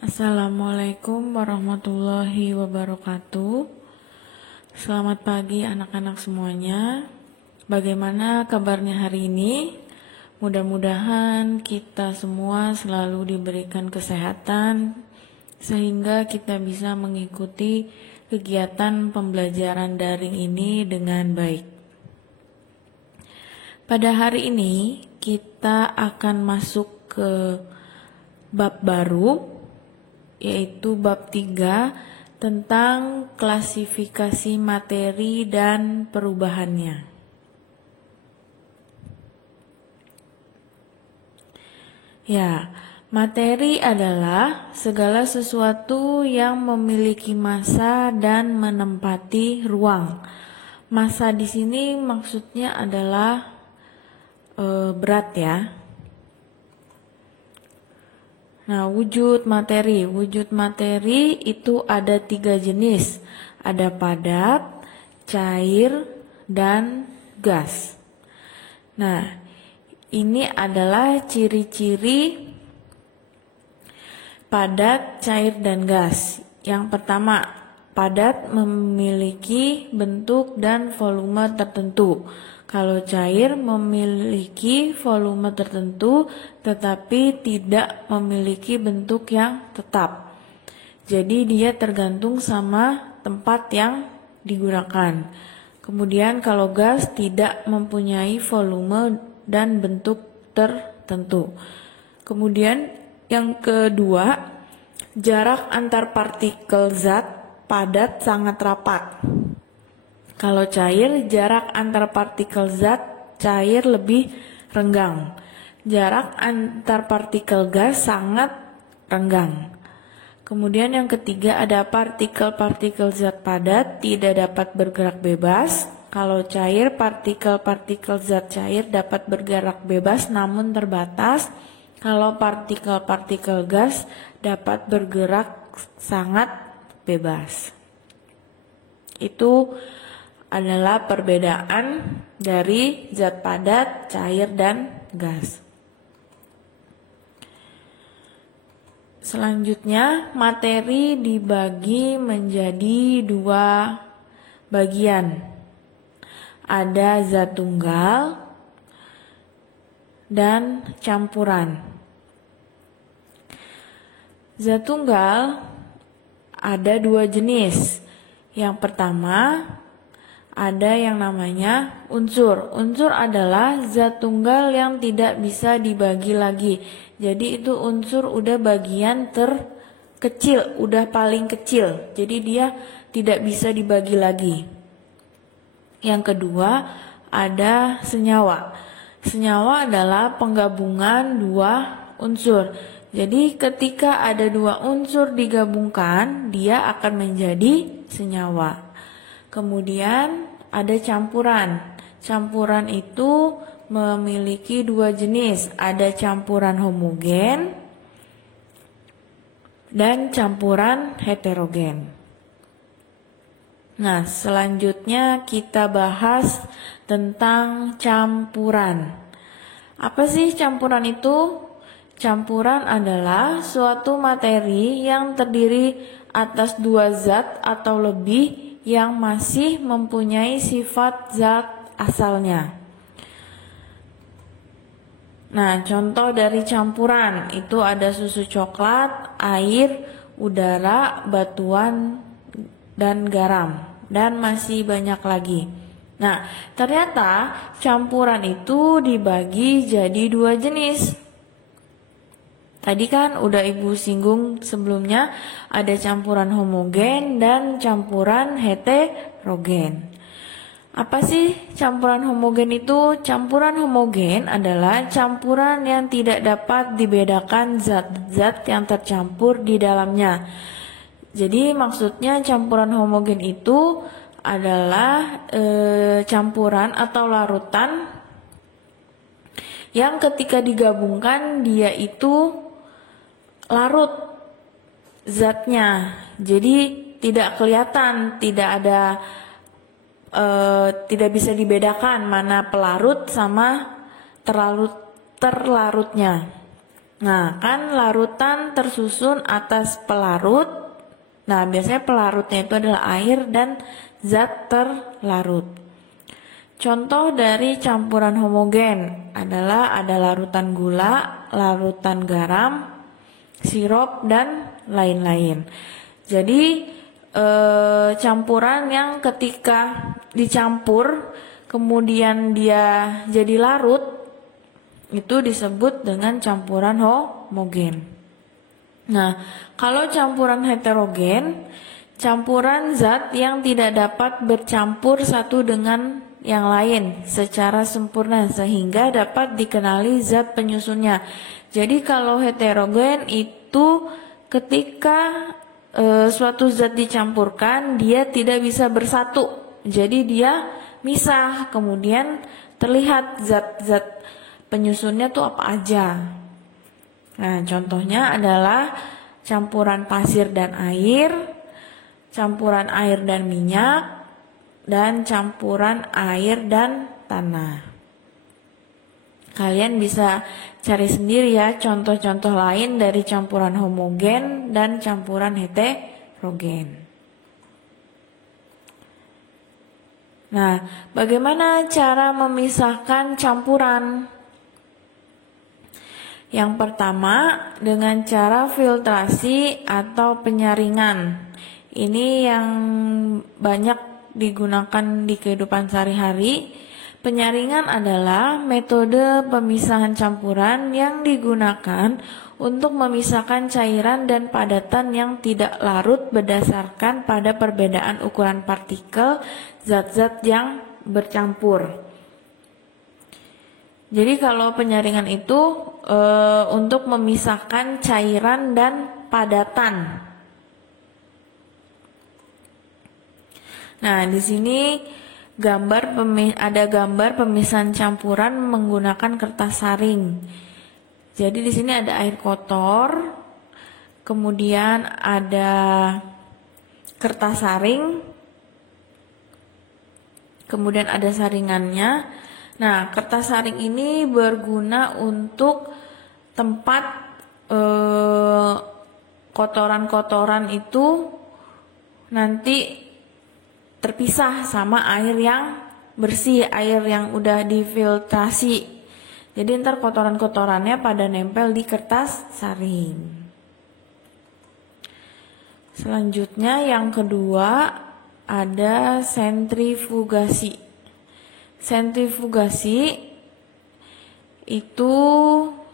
Assalamualaikum warahmatullahi wabarakatuh. Selamat pagi anak-anak semuanya. Bagaimana kabarnya hari ini? Mudah-mudahan kita semua selalu diberikan kesehatan sehingga kita bisa mengikuti kegiatan pembelajaran daring ini dengan baik. Pada hari ini kita akan masuk ke bab baru, yaitu bab 3 tentang klasifikasi materi dan perubahannya. Ya, materi adalah segala sesuatu yang memiliki massa dan menempati ruang. Massa di sini maksudnya adalah berat ya. Nah, wujud materi itu ada 3 jenis, ada padat, cair, dan gas. Nah, ini adalah ciri-ciri padat, cair, dan gas. Yang pertama, padat memiliki bentuk dan volume tertentu. Kalau cair memiliki volume tertentu tetapi tidak memiliki bentuk yang tetap. Jadi dia tergantung sama tempat yang digunakan. Kemudian kalau gas tidak mempunyai volume dan bentuk tertentu. Kemudian yang kedua, jarak antar partikel zat padat sangat rapat. Kalau cair, jarak antar partikel zat cair lebih renggang. Jarak antar partikel gas sangat renggang. Kemudian yang ketiga ada partikel-partikel zat padat tidak dapat bergerak bebas. Kalau cair, partikel-partikel zat cair dapat bergerak bebas namun terbatas. Kalau partikel-partikel gas dapat bergerak sangat bebas. Itu adalah perbedaan dari zat padat, cair, dan gas. Selanjutnya, materi dibagi menjadi 2 bagian. Ada zat tunggal dan campuran. Zat tunggal ada 2 jenis. Yang pertama, ada yang namanya unsur. Unsur adalah zat tunggal yang tidak bisa dibagi lagi. Jadi itu unsur udah bagian terkecil, udah paling kecil. Jadi dia tidak bisa dibagi lagi. Yang kedua, ada senyawa. Senyawa adalah penggabungan 2 unsur. Jadi ketika ada 2 unsur digabungkan, dia akan menjadi senyawa. Kemudian ada campuran. Campuran itu memiliki 2 jenis. Ada campuran homogen dan campuran heterogen. Nah, selanjutnya kita bahas tentang campuran. Apa sih campuran itu? Campuran adalah suatu materi yang terdiri atas 2 zat atau lebih yang masih mempunyai sifat zat asalnya. Nah, contoh dari campuran itu ada susu coklat, air, udara, batuan, dan garam, dan masih banyak lagi. Nah, ternyata campuran itu dibagi jadi 2 jenis. Tadi kan udah Ibu singgung sebelumnya, ada campuran homogen dan campuran heterogen. Apa sih campuran homogen itu? Campuran homogen adalah campuran yang tidak dapat dibedakan zat-zat yang tercampur di dalamnya. Jadi maksudnya campuran homogen itu adalah campuran atau larutan yang ketika digabungkan dia itu larut zatnya, jadi tidak kelihatan, tidak bisa dibedakan mana pelarut sama terlarutnya. Nah, kan larutan tersusun atas pelarut. Nah, biasanya pelarutnya itu adalah air dan zat terlarut. Contoh dari campuran homogen adalah ada larutan gula, larutan garam, sirup, dan lain-lain. Jadi campuran yang ketika dicampur kemudian dia jadi larut itu disebut dengan campuran homogen. Nah, kalau campuran heterogen, campuran zat yang tidak dapat bercampur satu dengan yang lain secara sempurna sehingga dapat dikenali zat penyusunnya. Jadi kalau heterogen itu ketika suatu zat dicampurkan dia tidak bisa bersatu. Jadi dia misah, kemudian terlihat zat-zat penyusunnya tuh apa aja. Nah, contohnya adalah campuran pasir dan air, campuran air dan minyak, dan campuran air dan tanah. Kalian bisa cari sendiri ya contoh-contoh lain dari campuran homogen dan campuran heterogen. Nah, bagaimana cara memisahkan campuran? Yang pertama, dengan cara filtrasi atau penyaringan. Ini yang banyak digunakan di kehidupan sehari-hari. Penyaringan adalah metode pemisahan campuran yang digunakan untuk memisahkan cairan dan padatan yang tidak larut berdasarkan pada perbedaan ukuran partikel zat-zat yang bercampur. Jadi kalau penyaringan itu untuk memisahkan cairan dan padatan. Nah, di sini ada gambar pemisahan campuran menggunakan kertas saring. Jadi di sini ada air kotor, kemudian ada kertas saring, kemudian ada saringannya. Nah, kertas saring ini berguna untuk tempat kotoran-kotoran itu nanti terpisah sama air yang bersih, air yang udah difiltrasi. Jadi ntar kotoran-kotorannya pada nempel di kertas saring. Selanjutnya yang kedua ada sentrifugasi. Sentrifugasi itu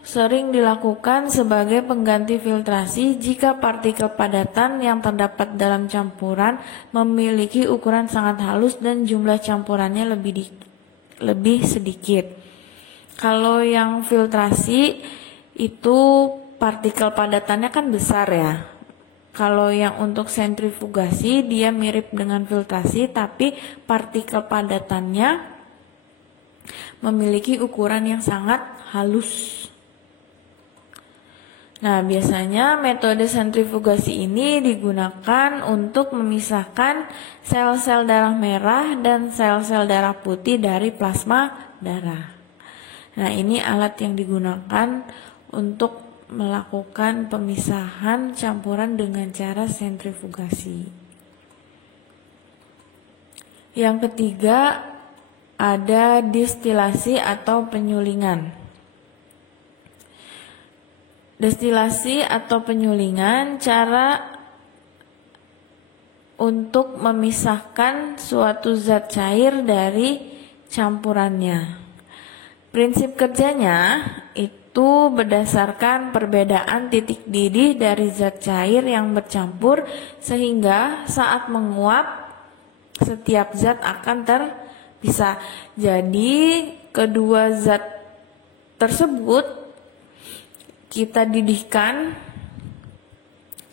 sering dilakukan sebagai pengganti filtrasi jika partikel padatan yang terdapat dalam campuran memiliki ukuran sangat halus dan jumlah campurannya lebih sedikit. Kalau yang filtrasi itu partikel padatannya kan besar ya. Kalau yang untuk sentrifugasi dia mirip dengan filtrasi tapi partikel padatannya memiliki ukuran yang sangat halus. Nah, biasanya metode sentrifugasi ini digunakan untuk memisahkan sel-sel darah merah dan sel-sel darah putih dari plasma darah. Nah, ini alat yang digunakan untuk melakukan pemisahan campuran dengan cara sentrifugasi. Yang ketiga ada distilasi atau penyulingan. Destilasi atau penyulingan cara untuk memisahkan suatu zat cair dari campurannya. Prinsip kerjanya itu berdasarkan perbedaan titik didih dari zat cair yang bercampur sehingga saat menguap setiap zat akan terpisah. Jadi kedua zat tersebut kita didihkan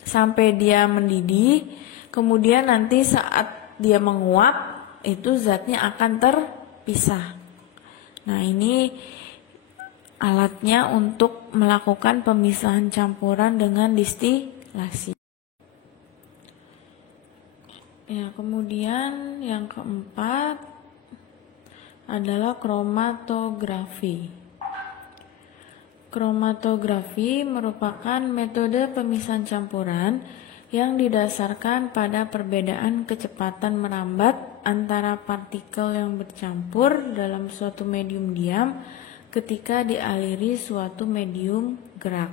sampai dia mendidih, kemudian nanti saat dia menguap itu zatnya akan terpisah. Nah, ini alatnya untuk melakukan pemisahan campuran dengan distilasi. Ya, kemudian yang keempat adalah kromatografi. Kromatografi merupakan metode pemisahan campuran yang didasarkan pada perbedaan kecepatan merambat antara partikel yang bercampur dalam suatu medium diam ketika dialiri suatu medium gerak.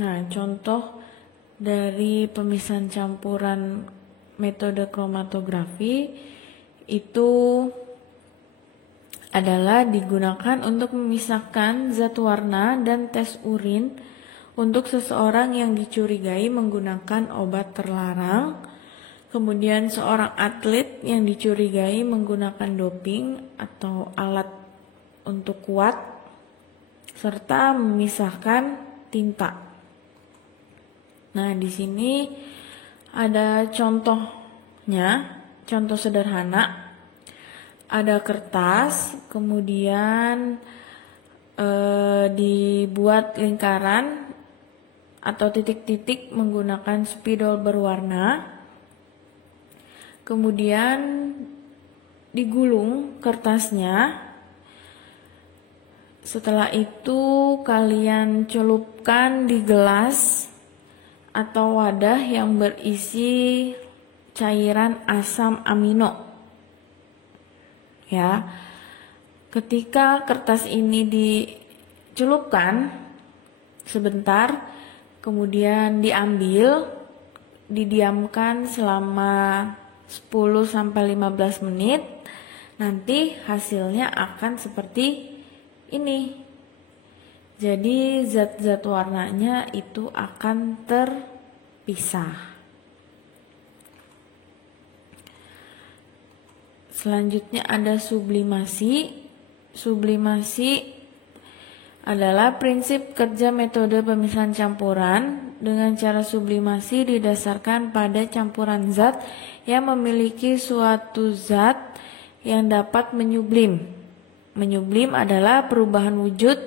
Nah, contoh dari pemisahan campuran metode kromatografi itu adalah digunakan untuk memisahkan zat warna dan tes urin untuk seseorang yang dicurigai menggunakan obat terlarang, kemudian seorang atlet yang dicurigai menggunakan doping atau alat untuk kuat, serta memisahkan tinta. Nah, di sini ada contohnya, contoh sederhana. Ada kertas, kemudian dibuat lingkaran atau titik-titik menggunakan spidol berwarna. Kemudian digulung kertasnya. Setelah itu kalian celupkan di gelas atau wadah yang berisi cairan asam amino. Ya, ketika kertas ini dicelupkan sebentar, kemudian diambil, didiamkan selama 10-15 menit, nanti hasilnya akan seperti ini. Jadi zat-zat warnanya itu akan terpisah. Selanjutnya ada sublimasi. Sublimasi adalah prinsip kerja metode pemisahan campuran. Dengan cara sublimasi didasarkan pada campuran zat yang memiliki suatu zat yang dapat menyublim. Menyublim adalah perubahan wujud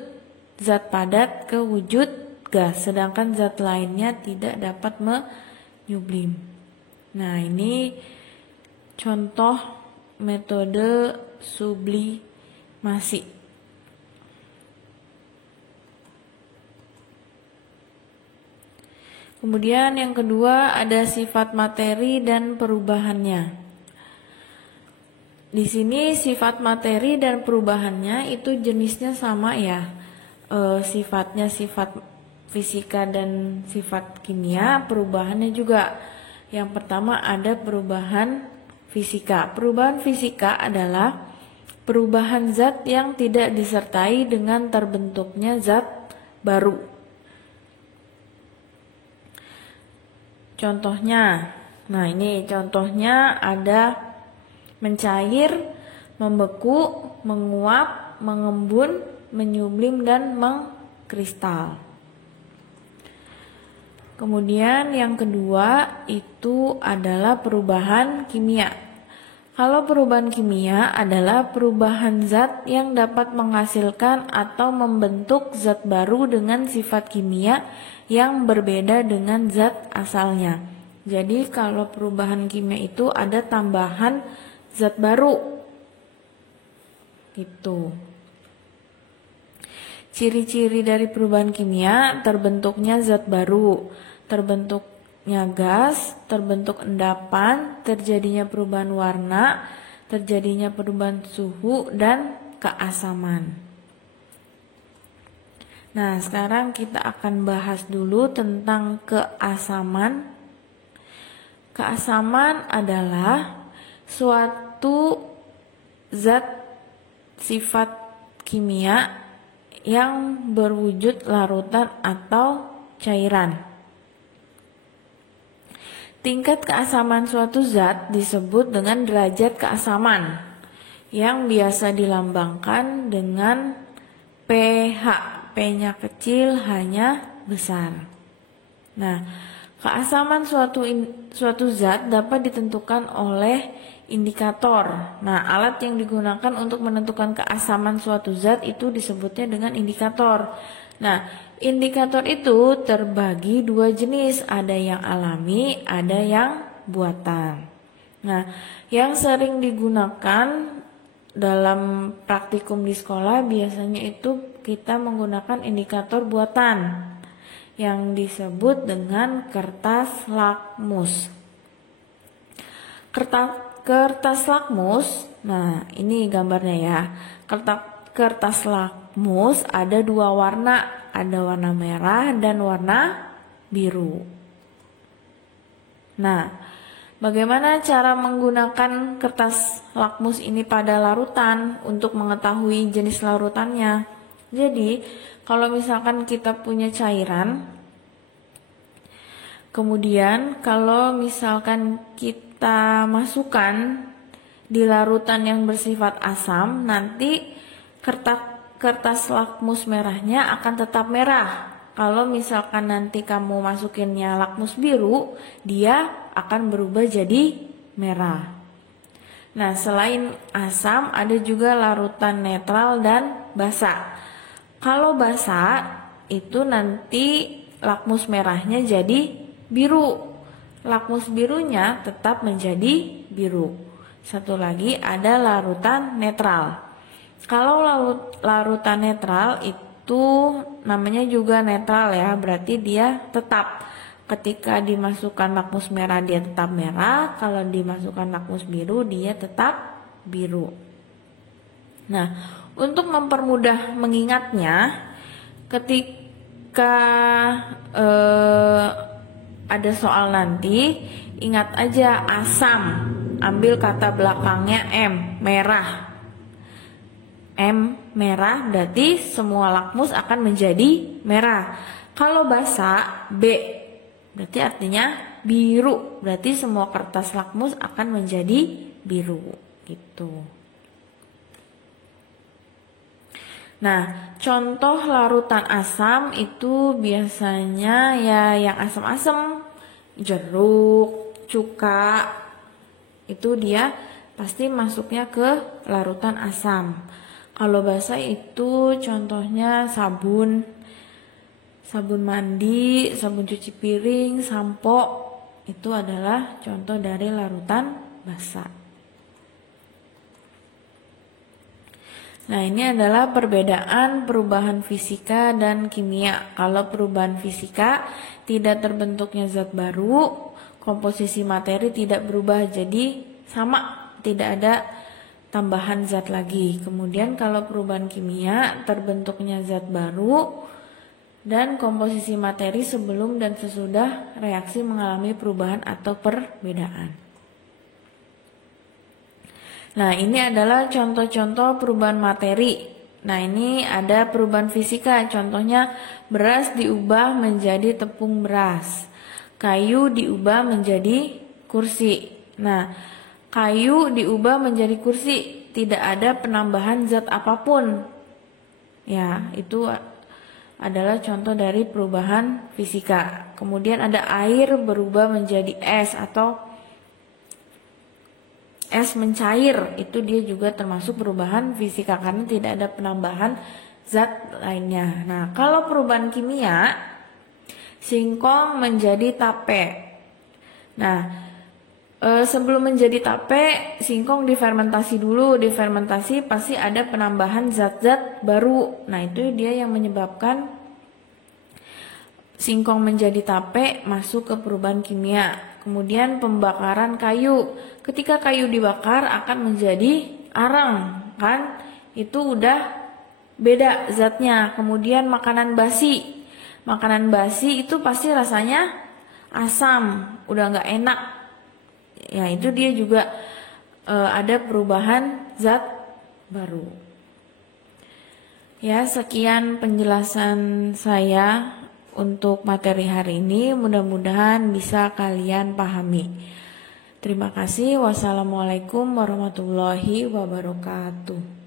zat padat ke wujud gas, sedangkan zat lainnya tidak dapat menyublim. Nah, ini contoh metode sublimasi. Kemudian yang kedua ada sifat materi dan perubahannya. Di sini sifat materi dan perubahannya itu jenisnya sama ya. Sifatnya sifat fisika dan sifat kimia, perubahannya juga. Yang pertama ada perubahan fisika. Perubahan fisika adalah perubahan zat yang tidak disertai dengan terbentuknya zat baru. Contohnya, nah ini contohnya ada mencair, membeku, menguap, mengembun, menyublim, dan mengkristal. Kemudian yang kedua itu adalah perubahan kimia. Kalau perubahan kimia adalah perubahan zat yang dapat menghasilkan atau membentuk zat baru dengan sifat kimia yang berbeda dengan zat asalnya. Jadi kalau perubahan kimia itu ada tambahan zat baru. Gitu. Ciri-ciri dari perubahan kimia: terbentuknya zat baru, terbentuknya gas, terbentuk endapan, terjadinya perubahan warna, terjadinya perubahan suhu, dan keasaman. Nah, sekarang kita akan bahas dulu tentang keasaman. Keasaman adalah suatu zat sifat kimia yang berwujud larutan atau cairan. Tingkat keasaman suatu zat disebut dengan derajat keasaman yang biasa dilambangkan dengan pH. P-nya kecil, H-nya besar. Nah, keasaman suatu zat dapat ditentukan oleh indikator. Nah, alat yang digunakan untuk menentukan keasaman suatu zat itu disebutnya dengan indikator. Nah, indikator itu terbagi dua jenis, ada yang alami, ada yang buatan. Nah, yang sering digunakan dalam praktikum di sekolah biasanya itu kita menggunakan indikator buatan yang disebut dengan kertas lakmus. Kertas lakmus, nah ini gambarnya ya. Kertas lakmus ada dua warna, ada warna merah dan warna biru. Nah, bagaimana cara menggunakan kertas lakmus ini pada larutan untuk mengetahui jenis larutannya? Jadi, kalau misalkan kita punya cairan, kemudian kalau misalkan kita masukkan di larutan yang bersifat asam, nanti kertas lakmus merahnya akan tetap merah. Kalau misalkan nanti kamu masukinnya lakmus biru, dia akan berubah jadi merah. Nah, selain asam ada juga larutan netral dan basa. Kalau basa itu nanti lakmus merahnya jadi biru. Lakmus birunya tetap menjadi biru. Satu lagi ada larutan netral. Kalau larutan netral itu namanya juga netral ya, berarti dia tetap ketika dimasukkan lakmus merah dia tetap merah, kalau dimasukkan lakmus biru dia tetap biru. Nah, untuk mempermudah mengingatnya, ketika ada soal nanti, ingat aja asam, ambil kata belakangnya M, merah. M merah berarti semua lakmus akan menjadi merah. Kalau basa B berarti artinya biru, berarti semua kertas lakmus akan menjadi biru gitu. Nah, contoh larutan asam itu biasanya ya yang asam-asam, jeruk, cuka, itu dia pasti masuknya ke larutan asam. Kalau basa itu contohnya sabun mandi, sabun cuci piring, sampo, itu adalah contoh dari larutan basa. Nah, ini adalah perbedaan perubahan fisika dan kimia. Kalau perubahan fisika tidak terbentuknya zat baru, komposisi materi tidak berubah, jadi sama, tidak ada tambahan zat lagi. Kemudian kalau perubahan kimia terbentuknya zat baru dan komposisi materi sebelum dan sesudah reaksi mengalami perubahan atau perbedaan. Nah, ini adalah contoh-contoh perubahan materi. Nah, ini ada perubahan fisika, contohnya beras diubah menjadi tepung beras, kayu diubah menjadi kursi. Nah, kayu diubah menjadi kursi, tidak ada penambahan zat apapun. Ya, itu adalah contoh dari perubahan fisika. Kemudian ada air berubah menjadi es atau es mencair, itu dia juga termasuk perubahan fisika karena tidak ada penambahan zat lainnya. Nah, kalau perubahan kimia, singkong menjadi tape. Nah, sebelum menjadi tape, singkong difermentasi dulu. Difermentasi pasti ada penambahan zat-zat baru. Nah, itu dia yang menyebabkan singkong menjadi tape masuk ke perubahan kimia. Kemudian pembakaran kayu. Ketika kayu dibakar akan menjadi arang, kan? Itu udah beda zatnya. Kemudian makanan basi. Makanan basi itu pasti rasanya asam, udah nggak enak. Ya, itu dia juga ada perubahan zat baru. Ya, sekian penjelasan saya untuk materi hari ini, mudah-mudahan bisa kalian pahami. Terima kasih. Wassalamualaikum warahmatullahi wabarakatuh.